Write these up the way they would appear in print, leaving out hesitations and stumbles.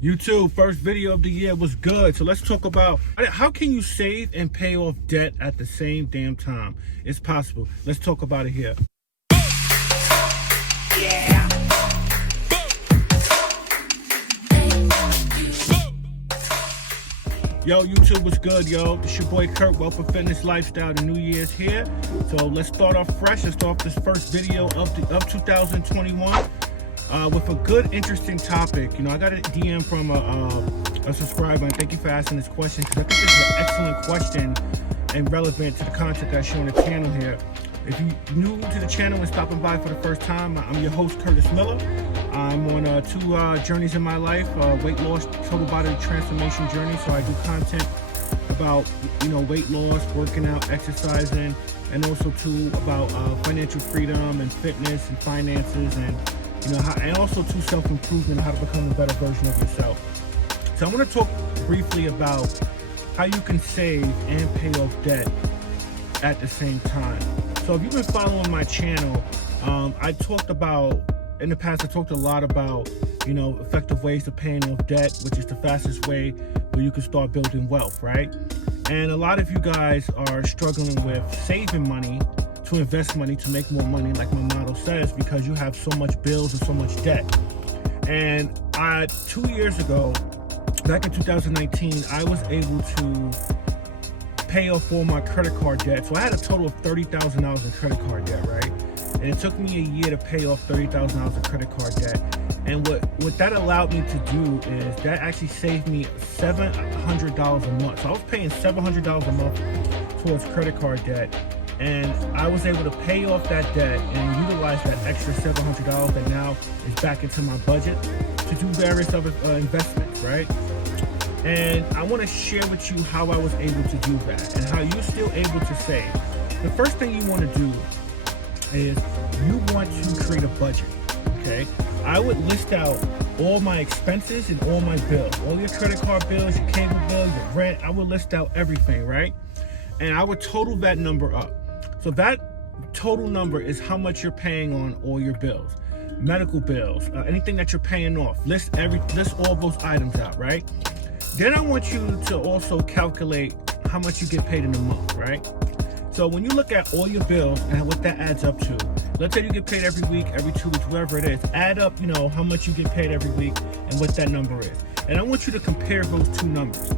YouTube, first video of the year was good. So let's talk about how can you save and pay off debt at the same damn time? It's possible. Let's talk about it here. Yeah. Yo, YouTube, what's good, yo? It's your boy Kurt, Wealth and Fitness Lifestyle. The new year's here. So let's start off fresh. Let's start off this first video of 2021. With a good, interesting topic. You know, I got a DM from a subscriber, and thank you for asking this question, because I think this is an excellent question and relevant to the content I show on the channel here. If you're new to the channel and stopping by for the first time, I'm your host, Curtis Miller. I'm on two journeys in my life, weight loss, total body transformation journey. So I do content about, you know, weight loss, working out, exercising, and also too about financial freedom and fitness and finances, and you know, and also to self-improvement, how to become a better version of yourself. So I want to talk briefly about how you can save and pay off debt at the same time. So if you've been following my channel, I talked about, in the past, I talked a lot about, you know, effective ways to paying off debt, which is the fastest way where you can start building wealth, right? And a lot of you guys are struggling with saving money to invest money, to make more money, like my motto says, because you have so much bills and so much debt. And 2 years ago, back in 2019, I was able to pay off all my credit card debt. So I had a total of $30,000 in credit card debt, right? And it took me a year to pay off $30,000 in credit card debt. And what that allowed me to do is that actually saved me $700 a month. So I was paying $700 a month towards credit card debt. And I was able to pay off that debt and utilize that extra $700 that now is back into my budget to do various other investments, right? And I want to share with you how I was able to do that and how you're still able to save. The first thing you want to do is you want to create a budget, okay? I would list out all my expenses and all my bills, all your credit card bills, your cable bill, your rent. I would list out everything, right? And I would total that number up. So that total number is how much you're paying on all your bills, medical bills, anything that you're paying off. List all those items out, right? Then I want you to also calculate how much you get paid in a month, right? So when you look at all your bills and what that adds up to, let's say you get paid every week, every 2 weeks, whatever it is, add up, you know, how much you get paid every week and what that number is. And I want you to compare those two numbers.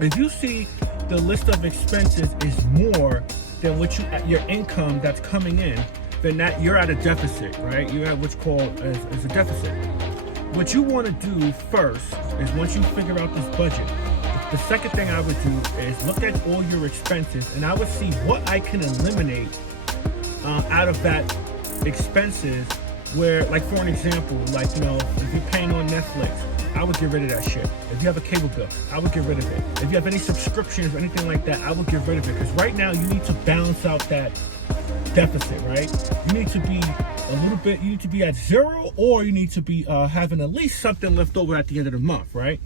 If you see the list of expenses is more than what your income that's coming in, then that you're at a deficit, right? You're at what's called as a deficit. What you want to do first is, once you figure out this budget, the second thing I would do is look at all your expenses, and I would see what I can eliminate out of that expenses. Where, like, for an example, like, you know, if you're paying on Netflix, I would get rid of that shit. If you have a cable bill, I would get rid of it. If you have any subscriptions or anything like that, I would get rid of it. Because right now you need to balance out that deficit, right? You need to be a little bit, you need to be at zero, or you need to be having at least something left over at the end of the month, right?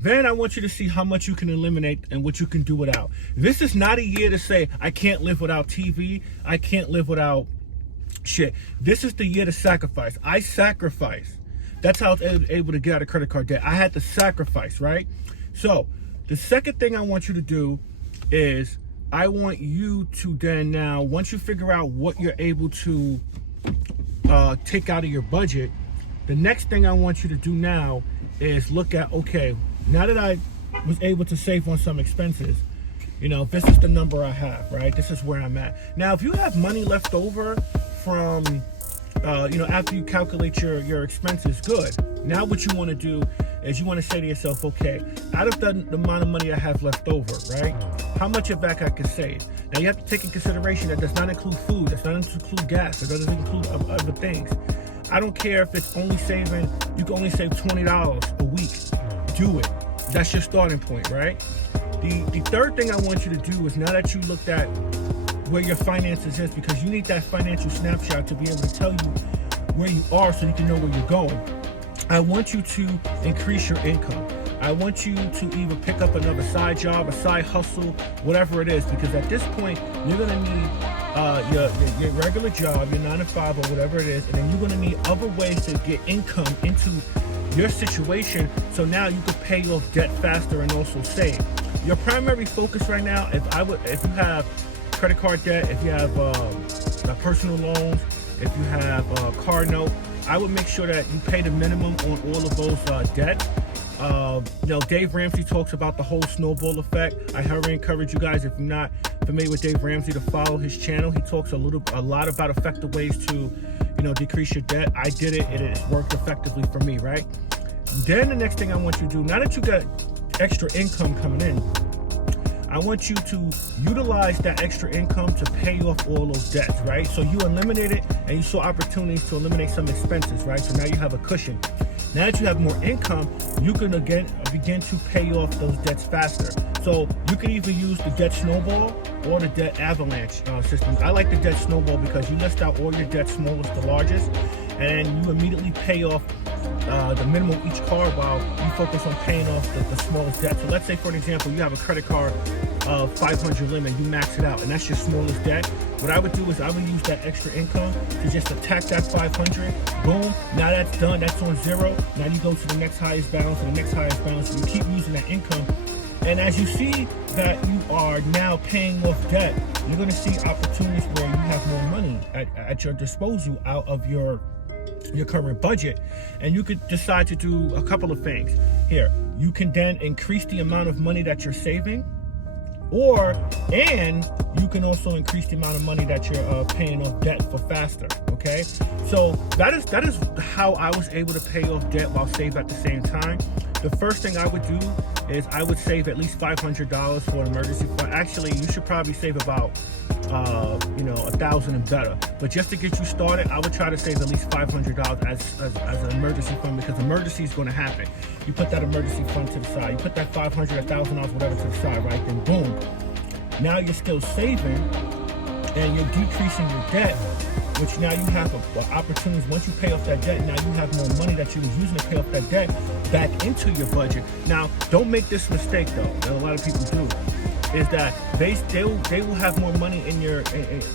Then I want you to see how much you can eliminate and what you can do without. This is not a year to say, I can't live without TV. I can't live without shit. This is the year to sacrifice. I sacrifice. That's how I was able to get out of credit card debt. I had to sacrifice, right? So the second thing I want you to do is I want you to then, now, once you figure out what you're able to take out of your budget, the next thing I want you to do now is look at, okay, now that I was able to save on some expenses, you know, this is the number I have, right? This is where I'm at. Now, if you have money left over from, you know, after you calculate your expenses, good. Now what you want to do is you want to say to yourself, okay, out of the amount of money I have left over, right, how much of that I can save? Now you have to take in consideration that does not include food, does not include gas, it doesn't include other things. I don't care if it's only saving, you can only save $20 a week. Do it. That's your starting point, right? The third thing I want you to do is, now that you looked at where your finances is, because you need that financial snapshot to be able to tell you where you are so you can know where you're going, I want you to increase your income. I want you to either pick up another side job, a side hustle, whatever it is, because at this point, you're going to need your regular job, your 9 to 5 or whatever it is, and then you're going to need other ways to get income into your situation, so now you can pay off debt faster and also save. Your primary focus right now, if you have credit card debt, if you have personal loans, if you have a car note, I would make sure that you pay the minimum on all of those debts. Dave Ramsey talks about the whole snowball effect. I highly encourage you guys, if you're not familiar with Dave Ramsey, to follow his channel. He talks a lot about effective ways to, decrease your debt. I did it, and it's worked effectively for me, right? Then the next thing I want you to do, now that you got extra income coming in, I want you to utilize that extra income to pay off all those debts, right? So you eliminated and you saw opportunities to eliminate some expenses, right? So now you have a cushion. Now that you have more income, you can again begin to pay off those debts faster. So you can either use the debt snowball or the debt avalanche system. I like the debt snowball because you list out all your debts, smallest to largest, and you immediately pay off the minimum each card while you focus on paying off the smallest debt. So let's say, for an example, you have a credit card of 500 limit, you max it out, and that's your smallest debt. What I would do is I would use that extra income to just attack that 500. Boom, now that's done, that's on zero. Now you go to the next highest balance and the next highest balance, and you keep using that income. And as you see that you are now paying off debt, you're gonna see opportunities where you have more money at your disposal out of your current budget, and you could decide to do a couple of things. Here, you can then increase the amount of money that you're saving, and you can also increase the amount of money that you're paying off debt for faster. Okay, so that is how I was able to pay off debt while save at the same time. The first thing I would do is I would save at least $500 for an emergency fund. Actually, you should probably save about $1,000 and better. But just to get you started, I would try to save at least $500 as an emergency fund, because emergency is going to happen. You put that emergency fund to the side. You put that $500, $1,000, whatever, to the side, right? Then boom, now you're still saving and you're decreasing your debt, which now you have opportunities. Once you pay off that debt, now you have more money that you was using to pay off that debt back into your budget. Now, don't make this mistake though, that a lot of people do, is that they will have more money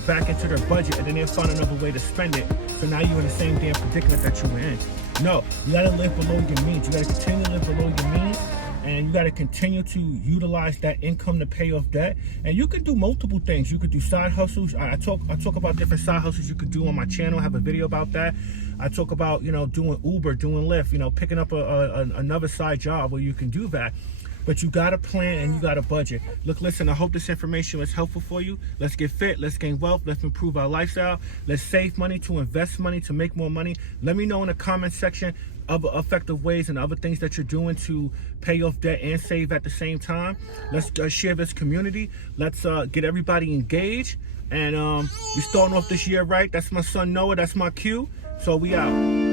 back into their budget, and then they'll find another way to spend it. So now you're in the same damn predicament that you were in. No, you gotta live below your means. You gotta continue to live below your means, and you gotta continue to utilize that income to pay off debt. And you can do multiple things. You could do side hustles. I talk about different side hustles you could do on my channel. I have a video about that. I talk about doing Uber, doing Lyft, picking up another side job where you can do that. But you got to plan and you got to budget. Look, listen, I hope this information was helpful for you. Let's get fit. Let's gain wealth. Let's improve our lifestyle. Let's save money to invest money to make more money. Let me know in the comment section of effective ways and other things that you're doing to pay off debt and save at the same time. Let's share this community. Let's get everybody engaged. And we're starting off this year right. That's my son Noah. That's my cue. So we out.